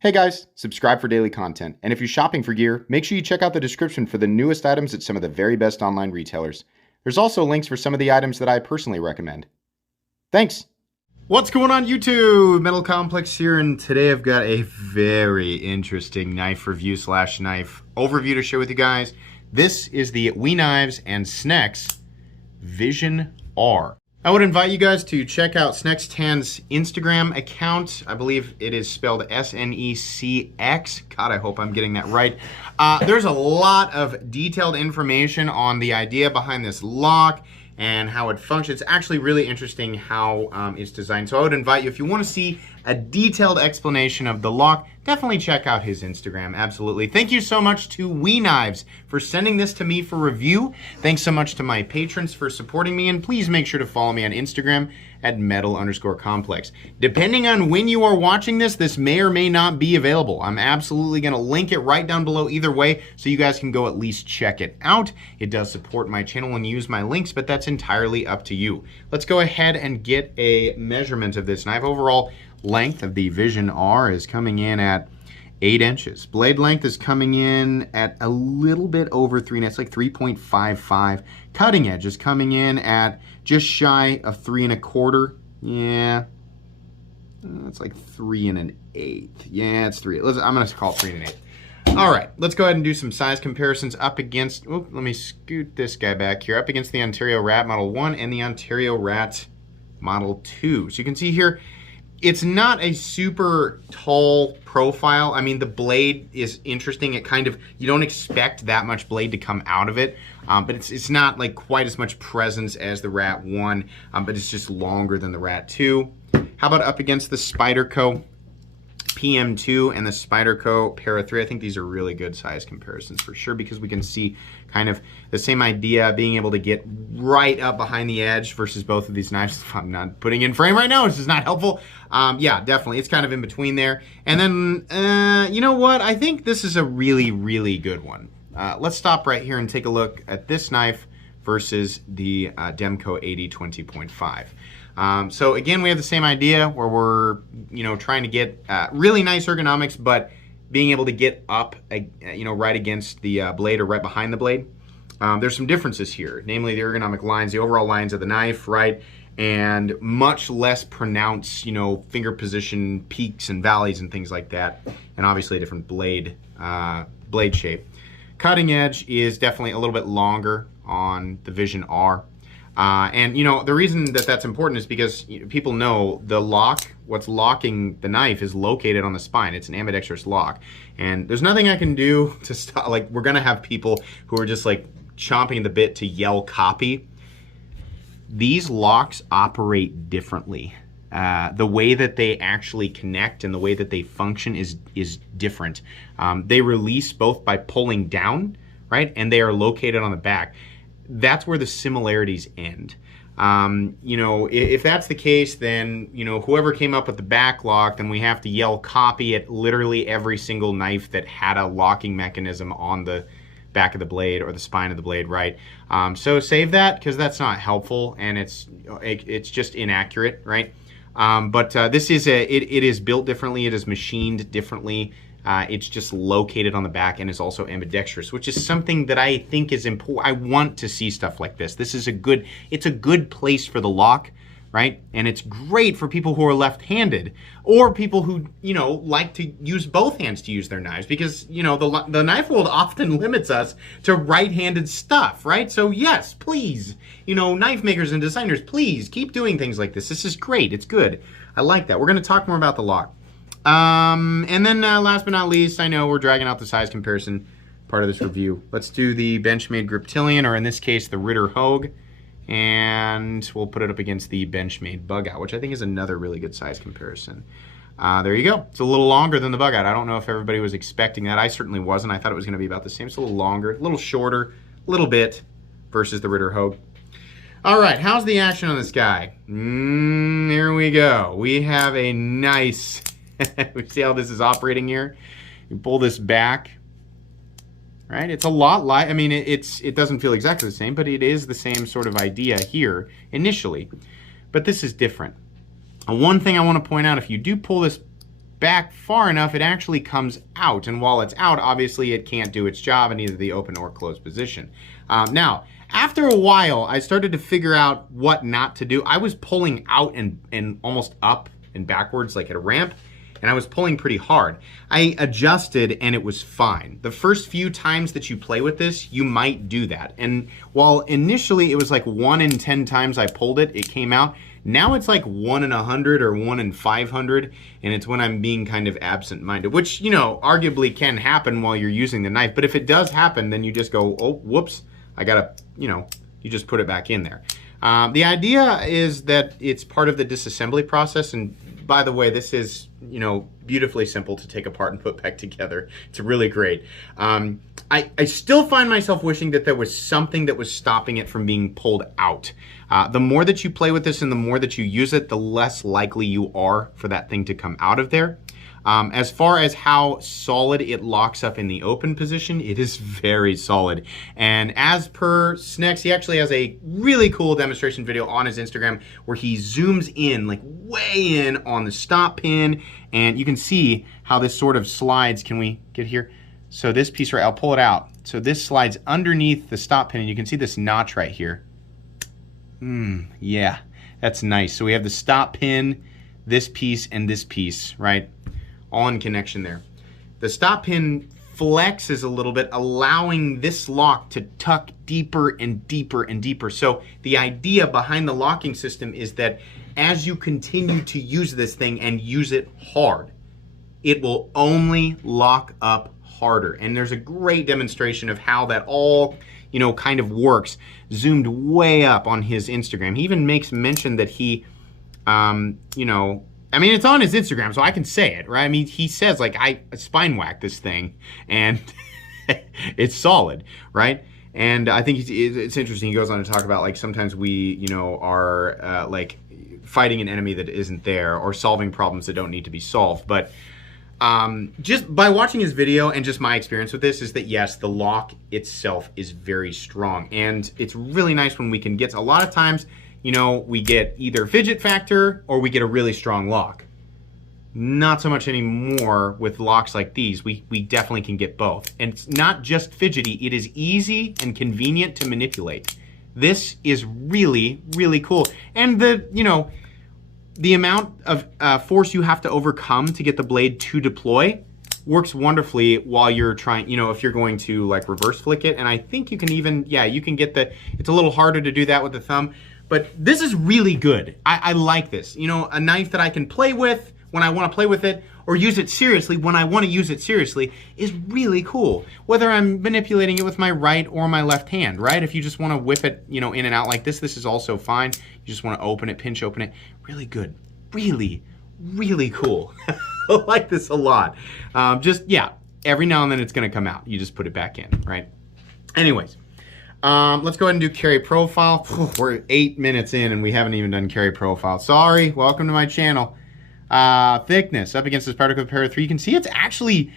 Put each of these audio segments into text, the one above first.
Hey guys, subscribe for daily content. And if you're shopping for gear, make sure you check out the description for the newest items at some of the very best online retailers. There's also links for some of the items that I personally recommend. Thanks! What's going on YouTube? Metal Complex here, and today I've got a very interesting knife review / knife overview to share with you guys. This is the We Knives and Snecx Vision R. I would invite you guys to check out Snecx10's Instagram account. I believe it is spelled S-N-E-C-X. God, I hope I'm getting that right. There's a lot of detailed information on the idea behind this lock and how it functions. It's actually really interesting how it's designed. So I would invite you, if you want to see a detailed explanation of the lock, definitely check out his Instagram, absolutely. Thank you so much to We Knives for sending this to me for review. Thanks so much to my patrons for supporting me, and please make sure to follow me on Instagram at metal_complex. Depending on when you are watching this, this may or may not be available. I'm absolutely gonna link it right down below either way, so you guys can go at least check it out. It does support my channel and use my links, but that's entirely up to you. Let's go ahead and get a measurement of this knife. Overall length of the Vision R is coming in at 8 inches. Blade length is coming in at a little bit over 3 inches, like 3.55. Cutting edge is coming in at just shy of 3 1/4. Yeah, it's like 3 1/8. Yeah, it's 3. I'm gonna call it 3 1/8. All right, let's go ahead and do some size comparisons up against, let me scoot this guy back here, up against the Ontario Rat Model 1 and the Ontario Rat Model 2. So you can see here, it's not a super tall profile. I mean, the blade is interesting. It kind of, you don't expect that much blade to come out of it, but it's not like quite as much presence as the Rat 1, but it's just longer than the Rat 2. How about up against the Spyderco PM2 and the Spyderco Para 3? I think these are really good size comparisons for sure, because we can see kind of the same idea, being able to get right up behind the edge versus both of these knives. I'm not putting in frame right now, which is not helpful. Yeah, definitely, it's kind of in between there. And then, you know what? I think this is a really, really good one. Let's stop right here and take a look at this knife versus the Demco 80-20.5. So again, we have the same idea where we're, trying to get really nice ergonomics, but being able to get up, right against the blade or right behind the blade. There's some differences here, namely the ergonomic lines, the overall lines of the knife, right? And much less pronounced, finger position peaks and valleys and things like that. And obviously a different blade shape. Cutting edge is definitely a little bit longer on the Vision R. And the reason that that's important is because people know the lock, what's locking the knife is located on the spine. It's an ambidextrous lock. And there's nothing I can do to stop, like, we're gonna have people who are just like chomping the bit to yell copy. These locks operate differently. The way that they actually connect and the way that they function is different. They release both by pulling down, right? And they are located on the back. That's where the similarities end. If that's the case, then, whoever came up with the back lock, then we have to yell copy at literally every single knife that had a locking mechanism on the back of the blade or the spine of the blade, right? So save that, because that's not helpful, and it's just inaccurate, right? But this is it is built differently. It is machined differently. It's just located on the back and is also ambidextrous, which is something that I think is important. I want to see stuff like this. This is it's a good place for the lock, right? And it's great for people who are left-handed, or people who, like to use both hands to use their knives, because, the knife world often limits us to right-handed stuff, right? So yes, please, knife makers and designers, please keep doing things like this. This is great. It's good. I like that. We're going to talk more about the lock. And then last but not least, I know we're dragging out the size comparison part of this review. Let's do the Benchmade Griptilian, or in this case, the Ritter Hogue. And we'll put it up against the Benchmade Bug Out, which I think is another really good size comparison. There you go. It's a little longer than the Bug Out. I don't know if everybody was expecting that. I certainly wasn't. I thought it was going to be about the same. It's a little longer, a little shorter, a little bit, versus the Ritter Hogue. All right, how's the action on this guy? Here we go. We have a nice... We see how this is operating here. You pull this back, right? It's a lot light. I mean, it doesn't feel exactly the same, but it is the same sort of idea here initially. But this is different. One thing I want to point out, if you do pull this back far enough, it actually comes out. And while it's out, obviously it can't do its job in either the open or closed position. Now, after a while, I started to figure out what not to do. I was pulling out and almost up and backwards like at a ramp, and I was pulling pretty hard. I adjusted and it was fine. The first few times that you play with this, you might do that. And while initially it was like 1 in 10 times I pulled it, it came out. Now it's like 1 in 100 or 1 in 500, and it's when I'm being kind of absent-minded, which, you know, arguably can happen while you're using the knife. But if it does happen, then you just go, oh, whoops, I gotta, you know, you just put it back in there. The idea is that it's part of the disassembly process, and by the way, this is, you know, beautifully simple to take apart and put back together. It's really great. I still find myself wishing that there was something that was stopping it from being pulled out. The more that you play with this and the more that you use it, the less likely you are for that thing to come out of there. As far as how solid it locks up in the open position, it is very solid. And as per Snecx, he actually has a really cool demonstration video on his Instagram where he zooms in, like way in on the stop pin, and you can see how this sort of slides. Can we get here? So this piece right, I'll pull it out. So this slides underneath the stop pin, and you can see this notch right here. Yeah, that's nice. So we have the stop pin, this piece, and this piece, right? All in connection there. The stop pin flexes a little bit, allowing this lock to tuck deeper and deeper and deeper. So the idea behind the locking system is that as you continue to use this thing and use it hard, it will only lock up harder. And there's a great demonstration of how that all, you know, kind of works, zoomed way up on his Instagram. He even makes mention that he, you know, I mean, it's on his Instagram, so I can say it, right? I mean, he says, like, I spine whacked this thing, and it's solid, right? And I think it's interesting. He goes on to talk about, like, sometimes we, you know, are, like, fighting an enemy that isn't there or solving problems that don't need to be solved. But just by watching his video and just my experience with this is that, yes, the lock itself is very strong. And it's really nice when we can get, a lot of times, you know, we get either fidget factor or we get a really strong lock. Not so much anymore with locks like these. We definitely can get both. And it's not just fidgety, it is easy and convenient to manipulate. This is really, really cool. And the, you know, the amount of force you have to overcome to get the blade to deploy works wonderfully while you're trying, you know, if you're going to like reverse flick it. And I think you can even, yeah, you can get the, it's a little harder to do that with the thumb. But this is really good. I like this. You know, a knife that I can play with when I want to play with it, or use it seriously when I want to use it seriously, is really cool. Whether I'm manipulating it with my right or my left hand, right? If you just want to whip it, you know, in and out like this, this is also fine. You just want to open it, pinch open it. Really good. Really, really cool. I like this a lot. Just, yeah, every now and then it's going to come out. You just put it back in, right? Anyways. Let's go ahead and do carry profile. We're 8 minutes in and we haven't even done carry profile. Sorry, welcome to my channel. Thickness up against this particle pair 3. You can see it's actually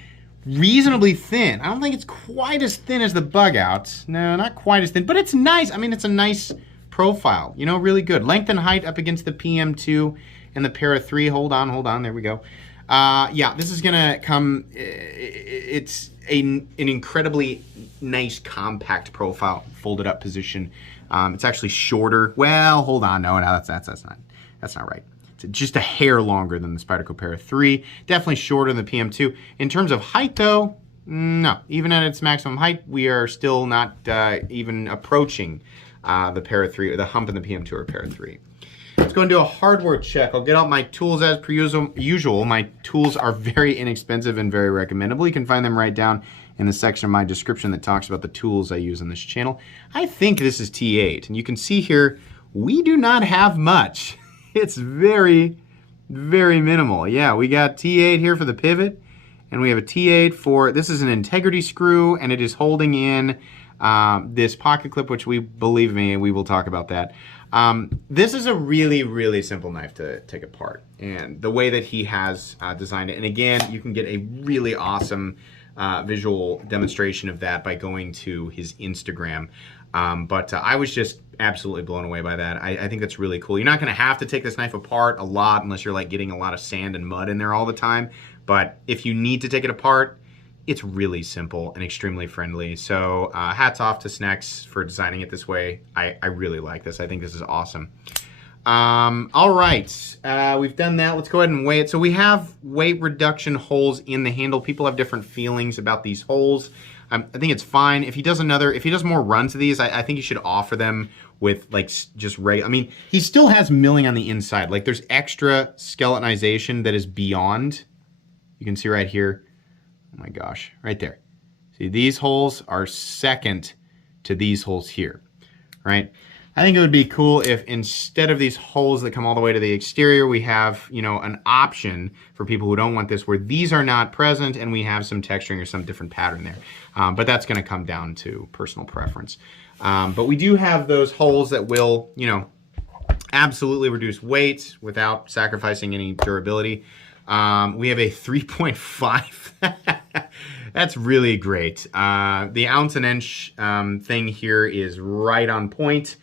reasonably thin. I don't think it's quite as thin as the bug outs. No, not quite as thin, but it's nice. I mean, it's a nice profile, you know, really good. Length and height up against the PM2 and the Para 3. Hold on, there we go. Yeah, this is gonna come, it's an incredibly nice compact profile, folded up position. It's actually shorter. Well, hold on, no, that's not right. It's just a hair longer than the Spyderco Para 3. Definitely shorter than the PM2. In terms of height though, no, even at its maximum height, we are still not even approaching the Para 3, or the hump in the PM2 or Para 3. Let's go and do a hardware check. I'll get out my tools as per usual. My tools are very inexpensive and very recommendable. You can find them right down in the section of my description that talks about the tools I use on this channel. I think this is T8, and you can see here, we do not have much. It's very, very minimal. Yeah, we got T8 here for the pivot, and we have a T8 for, this is an integrity screw, and it is holding in this pocket clip, which believe me, we will talk about that. This is a really, really simple knife to take apart, and the way that he has designed it. And again, you can get a really awesome visual demonstration of that by going to his Instagram. But I was just absolutely blown away by that. I think that's really cool. You're not going to have to take this knife apart a lot unless you're like getting a lot of sand and mud in there all the time. But if you need to take it apart, it's really simple and extremely friendly. So hats off to Snecx for designing it this way. I really like this. I think this is awesome. All right, we've done that. Let's go ahead and weigh it. So we have weight reduction holes in the handle. People have different feelings about these holes. I think it's fine. If he does more runs of these, I think you should offer them with like just regular. I mean, he still has milling on the inside. Like there's extra skeletonization that is beyond. You can see right here. Oh my gosh, right there. See, these holes are second to these holes here, right? I think it would be cool if instead of these holes that come all the way to the exterior, we have, you know, an option for people who don't want this where these are not present and we have some texturing or some different pattern there. But that's going to come down to personal preference. But we do have those holes that will, you know, absolutely reduce weight without sacrificing any durability. We have a 3.5. That's really great. The ounce and inch thing here is right on point.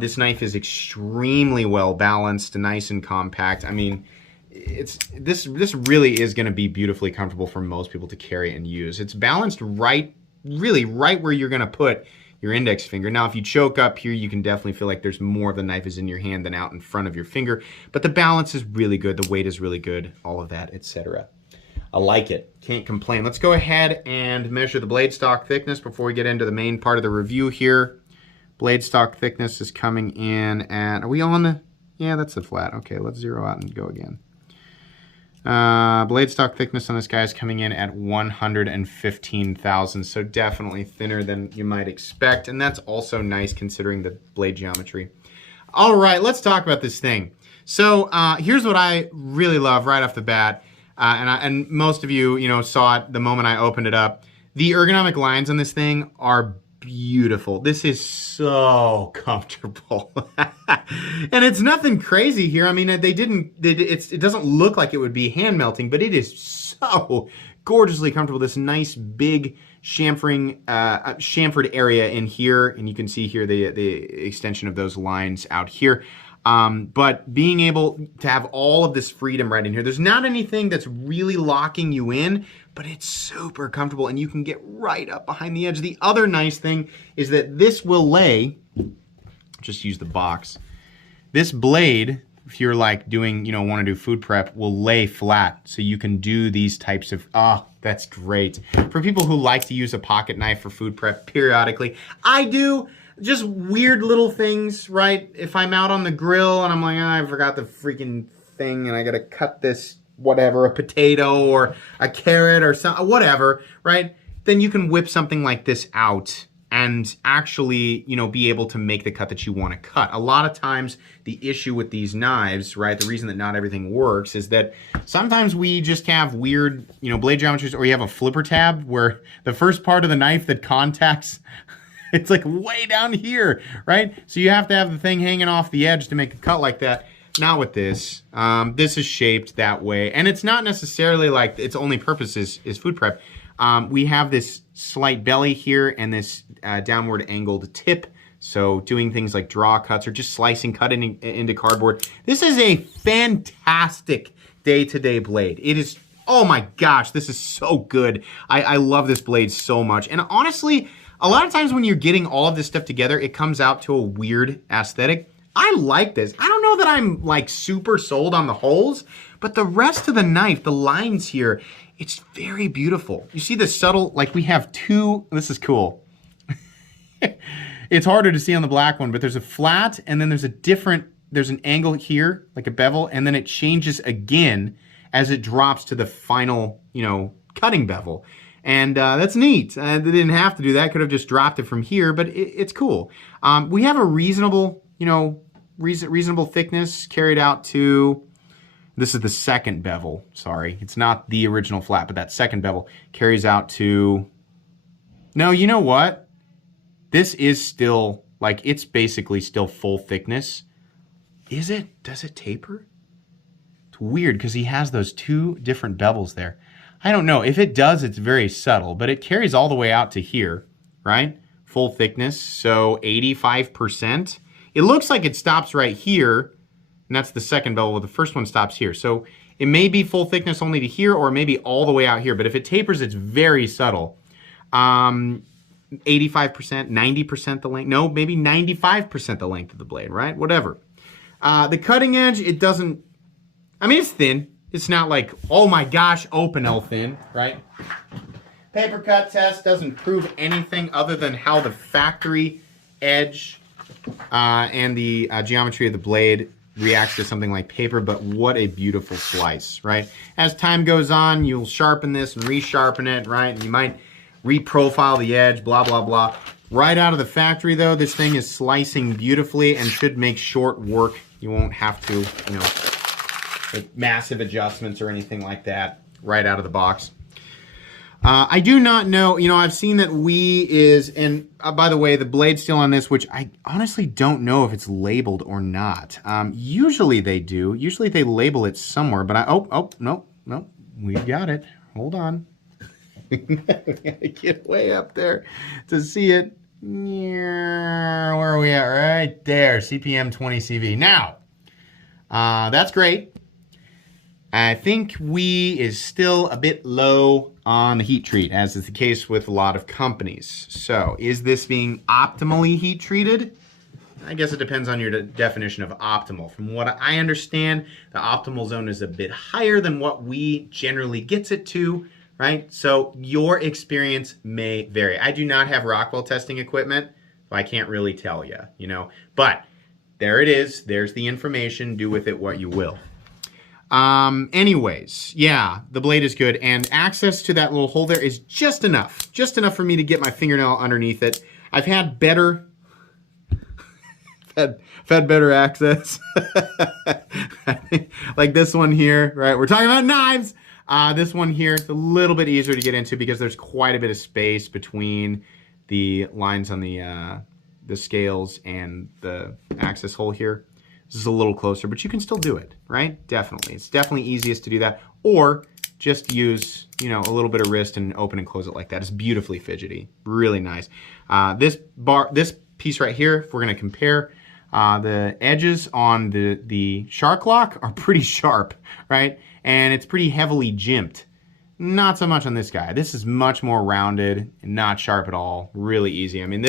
This knife is extremely well balanced, nice and compact. I mean, this really is going to be beautifully comfortable for most people to carry and use. It's balanced really right where you're going to put your index finger. Now, if you choke up here, you can definitely feel like there's more of the knife is in your hand than out in front of your finger. But the balance is really good. The weight is really good. All of that, etc. I like it. Can't complain. Let's go ahead and measure the blade stock thickness before we get into the main part of the review here. Blade stock thickness is coming in at, are we on the, yeah, that's the flat. Okay, let's zero out and go again. Blade stock thickness on this guy is coming in at 115 thousandths, so definitely thinner than you might expect, and that's also nice considering the blade geometry. All right, let's talk about this thing. So here's what I really love right off the bat, and most of you, saw it the moment I opened it up. The ergonomic lines on this thing are beautiful. This is so comfortable. And it's nothing crazy here. I mean, it doesn't look like it would be hand melting, but it is so gorgeously comfortable. This nice big chamfered area in here, and you can see here the extension of those lines out here. But being able to have all of this freedom right in here, there's not anything that's really locking you in, but it's super comfortable and you can get right up behind the edge. The other nice thing is that this will lay, just use the box. This blade, if you're like doing, want to do food prep, will lay flat. So you can do these types of, that's great. For people who like to use a pocket knife for food prep periodically, I do. Just weird little things, right? If I'm out on the grill and I'm like, I forgot the freaking thing and I gotta cut this, whatever, a potato or a carrot or something, whatever, right? Then you can whip something like this out and actually, be able to make the cut that you want to cut. A lot of times the issue with these knives, right, the reason that not everything works is that sometimes we just have weird, blade geometries, or you have a flipper tab where the first part of the knife that contacts it's like way down here, right? So you have to have the thing hanging off the edge to make a cut like that. Not with this. This is shaped that way. And it's not necessarily like its only purpose is food prep. We have this slight belly here and this downward angled tip. So doing things like draw cuts or just slicing, cutting into cardboard. This is a fantastic day-to-day blade. It is, oh my gosh, this is so good. I love this blade so much. And honestly, a lot of times when you're getting all of this stuff together, it comes out to a weird aesthetic. I like this. I don't know that I'm like super sold on the holes, but the rest of the knife, the lines here, it's very beautiful. You see the subtle, like we have two, this is cool. It's harder to see on the black one, but there's a flat and then there's an angle here, like a bevel, and then it changes again as it drops to the final, cutting bevel. And that's neat. They didn't have to do that. Could have just dropped it from here, but it's cool. We have a reasonable, reasonable thickness carried out to, this is the second bevel, sorry. It's not the original flat, but that second bevel carries out to, no, you know what? This is still, like, it's basically still full thickness. Is it? Does it taper? It's weird because he has those two different bevels there. I don't know. If it does, it's very subtle, but it carries all the way out to here, right? full thickness, so 85%. It looks like it stops right here, and that's the second bevel. The first one stops here. So it may be full thickness only to here, or maybe all the way out here. But if it tapers, it's very subtle. 85%, 90% the length. No, maybe 95% the length of the blade, right? Whatever. The cutting edge, it doesn't, I mean, it's thin. It's not like, oh my gosh, Opinel thin, right? Paper cut test doesn't prove anything other than how the factory edge and the geometry of the blade reacts to something like paper, but what a beautiful slice, right? As time goes on, you'll sharpen this and resharpen it, right? And you might reprofile the edge, blah, blah, blah. Right out of the factory, though, this thing is slicing beautifully and should make short work. You won't have to, you know, make massive adjustments or anything like that right out of the box. I do not know, you know, I've seen that WE is, and by the way, the blade still on this, which I honestly don't know if it's labeled or not. Usually they do. Usually they label it somewhere, but no, we got it. Hold on. Get way up there to see it. Where are we at? Right there, CPM 20 CV. Now, that's great. I think WE is still a bit low on the heat treat, as is the case with a lot of companies. So, is this being optimally heat treated? I guess it depends on your definition of optimal. From what I understand, the optimal zone is a bit higher than what WE generally gets it to, right? So, your experience may vary. I do not have Rockwell testing equipment, so I can't really tell you, you know. But, there it is. There's the information. Do with it what you will. Anyways, yeah, the blade is good, and access to that little hole there is just enough for me to get my fingernail underneath it. I've had better, had better access, like this one here, right? We're talking about knives. This one here is a little bit easier to get into because there's quite a bit of space between the lines on the scales and the access hole here. This is a little closer, but you can still do it, right? Definitely. It's definitely easiest to do that. Or just use, you know, a little bit of wrist and open and close it like that. It's beautifully fidgety. Really nice. This piece right here, if we're going to compare, the edges on the shark lock are pretty sharp, right? And it's pretty heavily jimped. Not so much on this guy. This is much more rounded and not sharp at all. Really easy. I mean,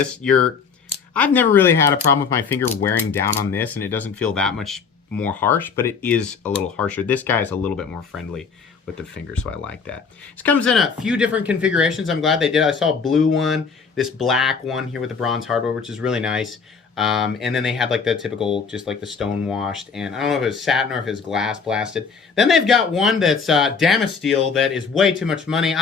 I've never really had a problem with my finger wearing down on this, and it doesn't feel that much more harsh, but it is a little harsher. This guy is a little bit more friendly with the finger, so I like that. This comes in a few different configurations. I'm glad they did. I saw a blue one, this black one here with the bronze hardware, which is really nice. And then they had like the typical, just like the stone washed, and I don't know if it was satin or if it was glass blasted. Then they've got one that's Damascene steel that is way too much money.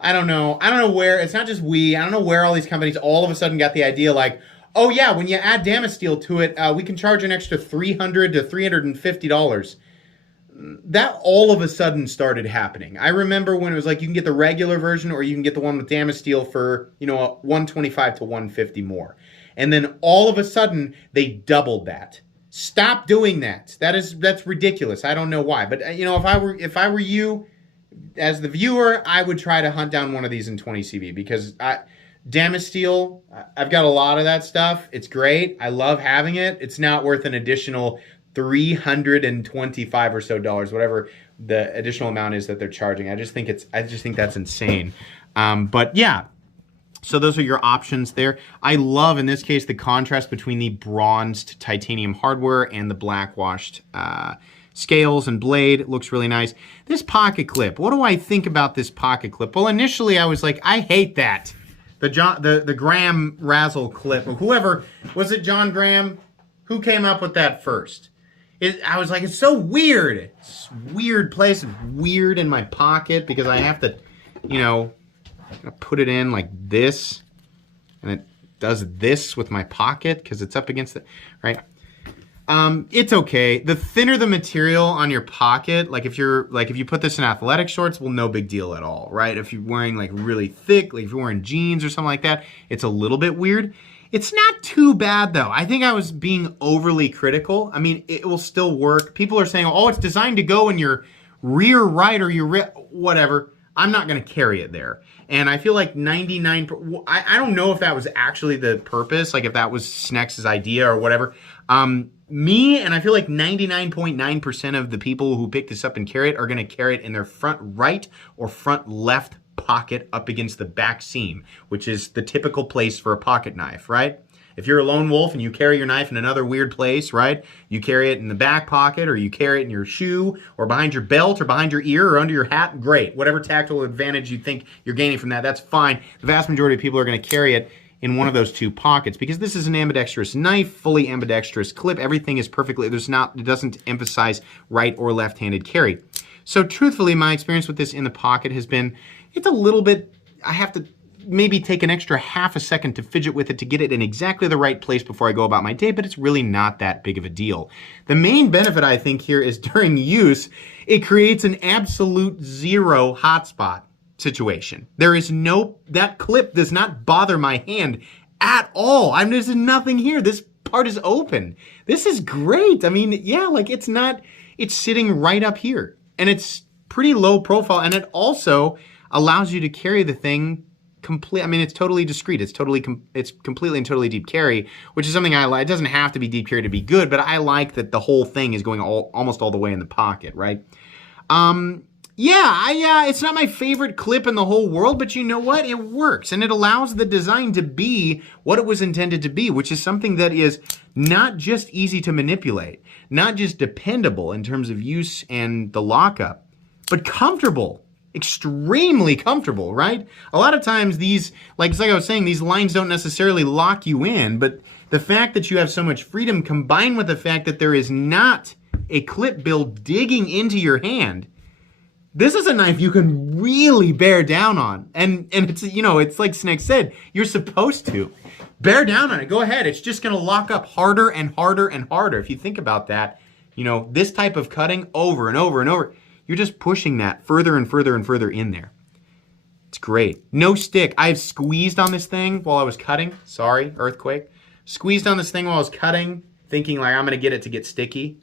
I don't know where, it's not just WE, I don't know where all these companies all of a sudden got the idea like, oh yeah, when you add Damascene steel to it, we can charge an extra $300 to $350. That all of a sudden started happening. I remember when it was like you can get the regular version or you can get the one with Damascene steel for, you know, $125 to $150 more. And then all of a sudden they doubled that. Stop doing that. That's ridiculous. I don't know why. But you know, if I were you, as the viewer, I would try to hunt down one of these in 20 CV because Damascene steel, I've got a lot of that stuff. It's great. I love having it. It's not worth an additional $325 or so, whatever the additional amount is that they're charging. I just think that's insane. But yeah, so those are your options there. I love, in this case, the contrast between the bronzed titanium hardware and the black washed scales and blade. It looks really nice. This pocket clip, what do I think about this pocket clip? Well, initially I was like, I hate that. The Graham Razzle clip, or whoever, was it John Graham? Who came up with that first? I was like, it's so weird. It's weird place, weird in my pocket because I have to, you know, put it in like this, and it does this with my pocket because it's up against it, right? It's okay. The thinner the material on your pocket, like if you put this in athletic shorts, well, no big deal at all, right? If you're wearing like really thick, like if you're wearing jeans or something like that, it's a little bit weird. It's not too bad though. I think I was being overly critical. I mean, it will still work. People are saying, oh, it's designed to go in your rear right or your whatever. I'm not going to carry it there. And I feel like 99, I don't know if that was actually the purpose, like if that was Snecx's idea or whatever. Me, and I feel like 99.9% of the people who pick this up and carry it are going to carry it in their front right or front left pocket up against the back seam, which is the typical place for a pocket knife, right? If you're a lone wolf and you carry your knife in another weird place, right? You carry it in the back pocket, or you carry it in your shoe, or behind your belt, or behind your ear, or under your hat, great. Whatever tactile advantage you think you're gaining from that, that's fine. The vast majority of people are going to carry it in one of those two pockets because this is an ambidextrous knife, fully ambidextrous clip. Everything is perfectly, it doesn't emphasize right or left-handed carry. So truthfully, my experience with this in the pocket has been, it's a little bit, I have to maybe take an extra half a second to fidget with it to get it in exactly the right place before I go about my day, but it's really not that big of a deal. The main benefit I think here is during use, it creates an absolute zero hotspot situation. There is that clip does not bother my hand at all. There's nothing here. This part is open. This is great. I mean, yeah, like it's sitting right up here and it's pretty low profile, and it also allows you to carry the thing it's totally discreet. It's completely and totally deep carry, which is something I like. It doesn't have to be deep carry to be good, but I like that the whole thing is going almost all the way in the pocket, right? It's not my favorite clip in the whole world, but you know what? It works, and it allows the design to be what it was intended to be, which is something that is not just easy to manipulate, not just dependable in terms of use and the lockup, but comfortable. Extremely comfortable, right? A lot of times these, like I was saying, these lines don't necessarily lock you in, but the fact that you have so much freedom combined with the fact that there is not a clip bill digging into your hand, this is a knife you can really bear down on. And it's, it's like Snecx said, you're supposed to. Bear down on it. Go ahead. It's just going to lock up harder and harder and harder. If you think about that, this type of cutting over and over and over, you're just pushing that further and further and further in there. It's great. No stick. I've squeezed on this thing while I was cutting. Sorry, earthquake. Squeezed on this thing while I was cutting, thinking like I'm going to get it to get sticky.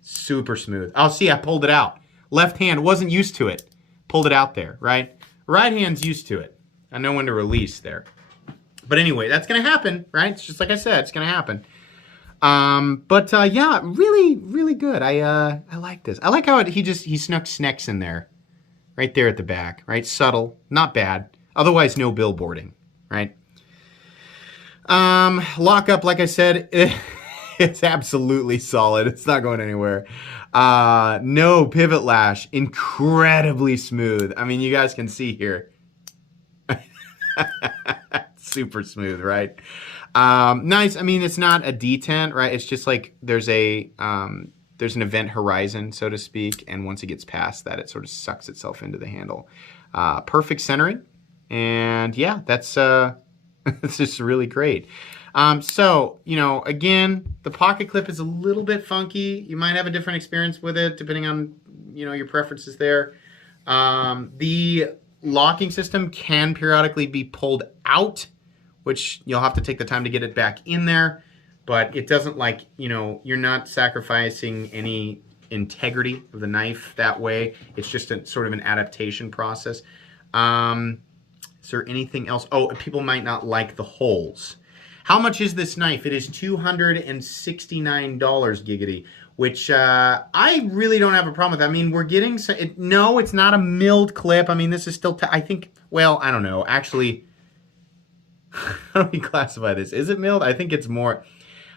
Super smooth. Oh, see, I pulled it out. Left hand wasn't used to it. Pulled it out there, right? Right hand's used to it. I know when to release there. But anyway, that's going to happen, right? It's just like I said, it's going to happen. Yeah, really, really good. I like this. I like how he snuck Snecx in there, right there at the back, right? Subtle, not bad. Otherwise, no billboarding, right? Lockup, like I said, it's absolutely solid. It's not going anywhere. No pivot lash, incredibly smooth. I mean, you guys can see here. Super smooth, right? Nice. I mean, it's not a detent, right? It's just like there's an event horizon, so to speak, and once it gets past that, it sort of sucks itself into the handle. Perfect centering, and yeah, that's it's just really great. So, again, the pocket clip is a little bit funky. You might have a different experience with it depending on, your preferences there. The locking system can periodically be pulled out, which you'll have to take the time to get it back in there, but it doesn't you're not sacrificing any integrity of the knife that way. It's just a sort of an adaptation process. Is there anything else? Oh, people might not like the holes. How much is this knife? It is $269, giggity, which I really don't have a problem with. I mean, we're getting, no, it's not a milled clip. I mean, this is still, I think, well, I don't know. Actually, how do we classify this? Is it milled? I think it's more,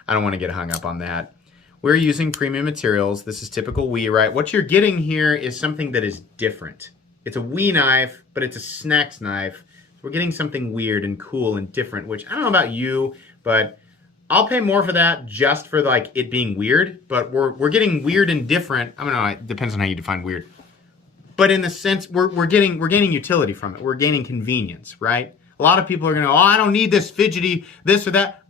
I don't want to get hung up on that. We're using premium materials. This is typical WE, right? What you're getting here is something that is different. It's a WE knife, but it's a Snecx knife. We're getting something weird and cool and different, which I don't know about you, but I'll pay more for that just for it being weird. But we're getting weird and different. I don't know. It depends on how you define weird. But in the sense we're gaining utility from it. We're gaining convenience, right? A lot of people are gonna, I don't need this fidgety, this or that.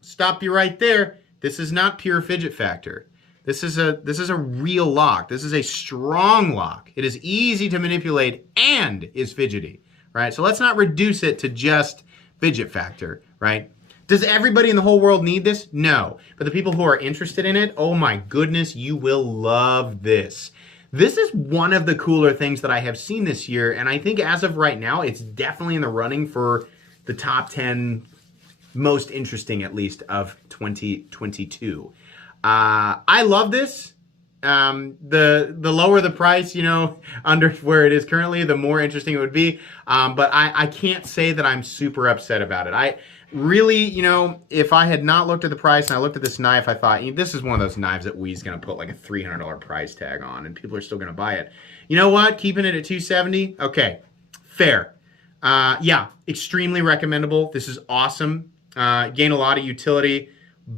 Stop you right there. This is not pure fidget factor. This is a real lock. This is a strong lock. It is easy to manipulate and is fidgety, right? So let's not reduce it to just fidget factor, right? Does everybody in the whole world need this? No. But the people who are interested in it, oh my goodness, you will love this. This is one of the cooler things that I have seen this year, and I think as of right now, it's definitely in the running for the top 10 most interesting, at least, of 2022. I love this. The lower the price, under where it is currently, the more interesting it would be. But I can't say that I'm super upset about it. I really, if I had not looked at the price and I looked at this knife, I thought, this is one of those knives that Wee's going to put like a $300 price tag on, and people are still going to buy it. You know what? Keeping it at $270, okay, fair. Yeah, extremely recommendable. This is awesome. Gain a lot of utility.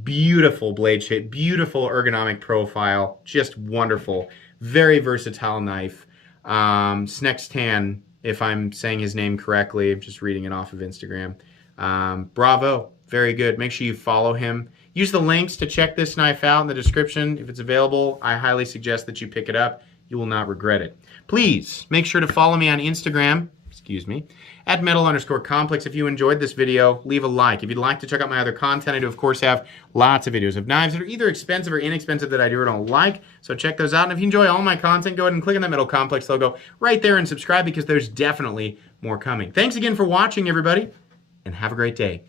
Beautiful blade shape, beautiful ergonomic profile, just wonderful. Very versatile knife. Snecx Tan, if I'm saying his name correctly, I'm just reading it off of Instagram. Bravo, very good. Make sure you follow him. Use the links to check this knife out in the description. If it's available, I highly suggest that you pick it up. You will not regret it. Please make sure to follow me on Instagram, at metal_complex. If you enjoyed this video, leave a like. If you'd like to check out my other content, I do, of course, have lots of videos of knives that are either expensive or inexpensive that I do or don't like. So check those out. And if you enjoy all my content, go ahead and click on that Metal Complex logo right there and subscribe, because there's definitely more coming. Thanks again for watching, everybody, and have a great day.